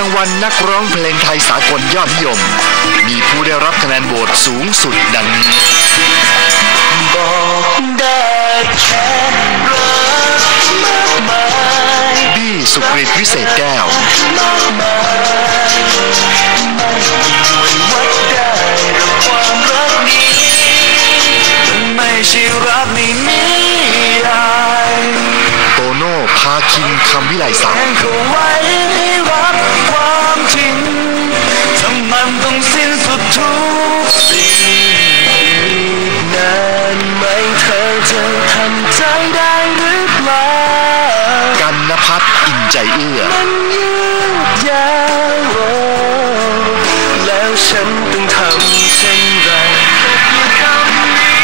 รางวัลนักร้องเพลงไทยสากลยอดนิยม มีผู้ได้รับคะแนนโหวตสูงสุดดังนี้บอกได้แค่รักมากมายบี้สุกริตวิเศษแก้วมากมายไม่มีวันวัดได้กับความรักนี้มันไม่ใช่รักในนิยายโตโน่พาคินคำวิไลศักดิ์ พัฒน์อินใจเอื้อมันยืดยาวแล้วฉันต้องทำเช่นไรคำนี้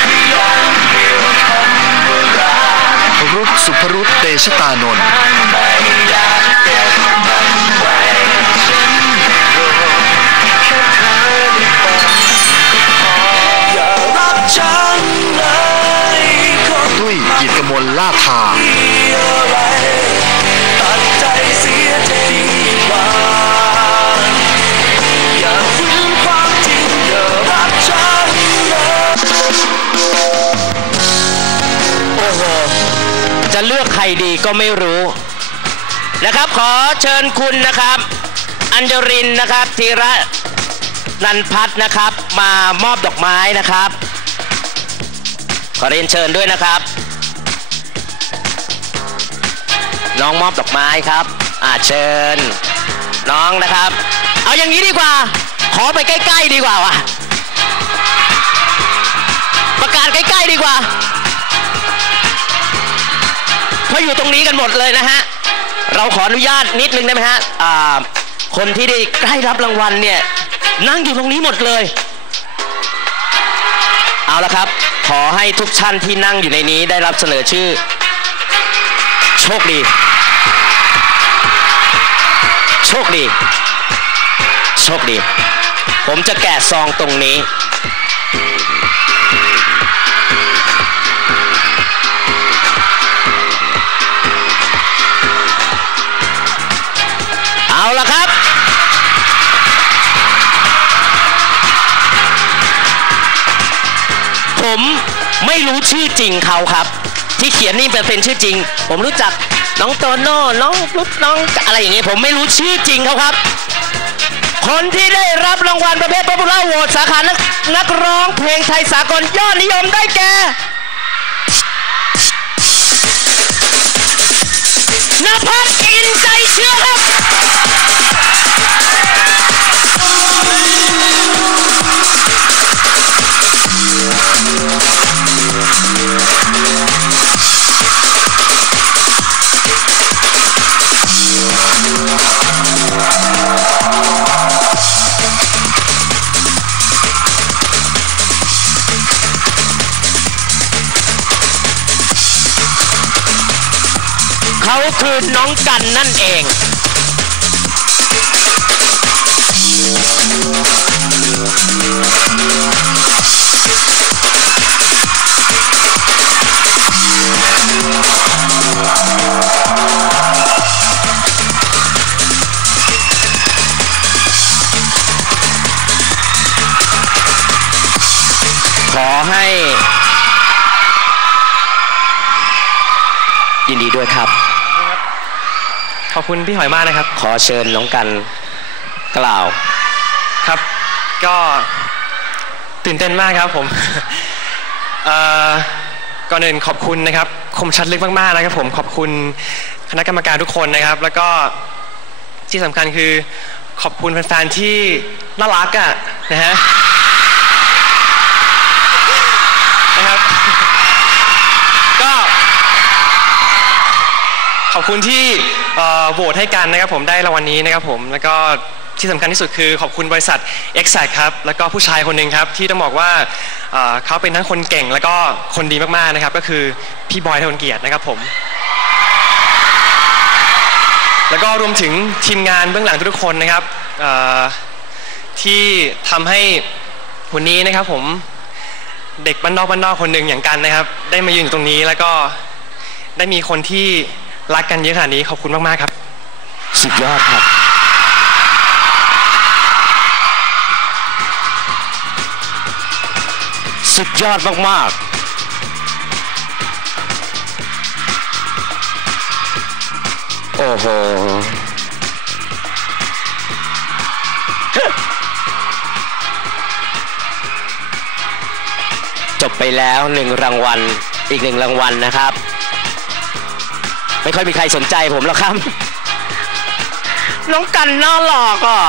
คืออย่างเดียวคำว่ารักรุษสุภรุษเตชะตานนท์ไม่อยากเก็บมันไว้ฉันโกรธแค่เธอได้ฟังพออย่ารักฉันเลยคนตุ้ยกิจกมลล่าทา จะเลือกใครดีก็ไม่รู้นะครับ ขอเชิญคุณนะครับ อัญจรินนะครับธีระนันพัฒนะครับ มามอบดอกไม้นะครับ ขอเรียนเชิญด้วยนะครับ น้องมอบดอกไม้ครับอ่าเชิญ น้องนะครับ เอาอย่างนี้ดีกว่า ขอไปใกล้ ๆ ดีกว่าวะประกาศใกล้ ๆ ดีกว่า อยู่ตรงนี้กันหมดเลยนะฮะ เราขออนุญาตนิดนึงได้ไหมฮะอ่าคนที่ได้ใกล้รับรางวัลเนี่ย นั่งอยู่ตรงนี้หมดเลย เอาละครับ ขอให้ทุกท่านที่นั่งอยู่ในนี้ได้รับเสนอชื่อ โชคดี โชคดี โชคดี ผมจะแกะซองตรงนี้ ละครับ ผมไม่รู้ชื่อจริงเขาครับ ที่เขียนนี่เป็นชื่อจริง ผมรู้จักน้องโตโน่น้องรุ๊ดน้องอะไรอย่างงี้ผมไม่รู้ชื่อจริงเขาครับ คนที่ได้รับรางวัลประเภท Popular Award สาขานักนักร้องเพลงไทยสากลยอดนิยมได้แก่ คือน้องกันนั่นเองขอให้ ยินดีด้วยครับ ขอบคุณพี่หอยมากนะครับ ขอเชิญน้องกันกล่าวครับ ก็ตื่นเต้นมากครับผมเอ่อก่อนอื่นขอบคุณนะครับ คมชัดลึกมากๆนะครับ ผมขอบคุณคณะกรรมการทุกคนนะครับ แล้วก็ที่สำคัญคือขอบคุณแฟนๆที่น่ารักอะนะฮะนะครับ ก็ ขอบคุณที่เอ่อ โหวตให้กันนะครับผมได้รางวัลนี้นะครับผมแล้วก็ที่สำคัญที่สุดคือขอบคุณบริษัท e x a c t ครับแล้วก็ผู้ชายคนหนึ่งครับที่ต้องบอกว่าเอ่อเขาเป็นทั้งคนเก่งแล้วก็คนดีมากๆนะครับก็คือพี่บอยทนเกียรตินะครับผม แล้วก็รวมถึงทีมงานเบื้องหลังทุกๆคนนะครับเอ่อที่ทำให้วันนี้นะครับผมเด็กบ้านนอกบ้านนอกคนหนึ่งอย่างกันนะครับ ได้มายืนอยู่ตรงนี้แล้วก็ได้มีคนที่ รักกันเยอะขนาดนี้ขอบคุณมากๆครับ สุดยอดครับ สุดยอดมากๆโอ้โห จบไปแล้วหนึ่งรางวัล อีกหนึ่งรางวัลนะครับ ไม่ค่อยมีใครสนใจผมหรอกครับ น้องกันน่าหลอกอะ